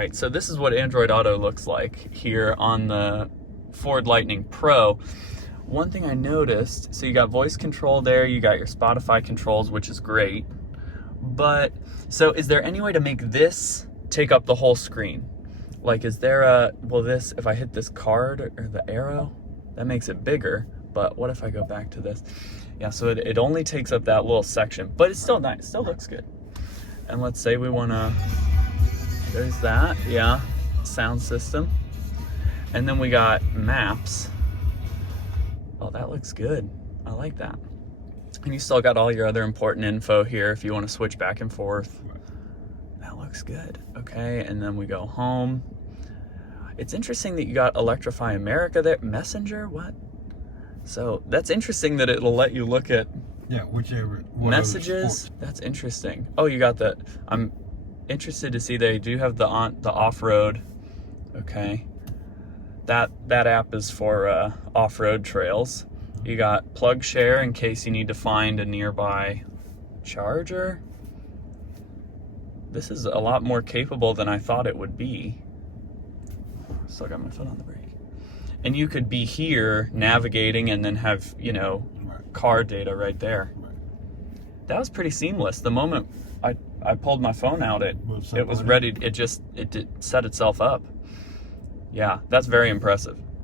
right, so this is what Android Auto looks like here on the Ford Lightning Pro. One thing I noticed, so you got voice control there, you got your Spotify controls, which is great. But, so is there any way to make this take up the whole screen? Like, is there a, well, this, if I hit this card or the arrow, that makes it bigger. But what if I go back to this? Yeah, so it only takes up that little section, but it's still nice, still looks good. And let's say we wanna, there's that, yeah, sound system. And then we got maps. Oh, that looks good. I like that. And you still got all your other important info here if you want to switch back and forth. That looks good. Okay, and then we go home. It's interesting that you got Electrify America there. Messenger, what? So that's interesting that it'll let you look at whichever messages. That's interesting. Oh, you got the, I'm interested to see they do have the off-road. Okay. That app is for off-road trails. You got plug share in case you need to find a nearby charger. This is a lot more capable than I thought it would be. Still got my foot on the brake. And you could be here navigating and then have, you know, car data right there. That was pretty seamless. The moment I pulled my phone out, it was ready. It set itself up. Yeah, that's very impressive.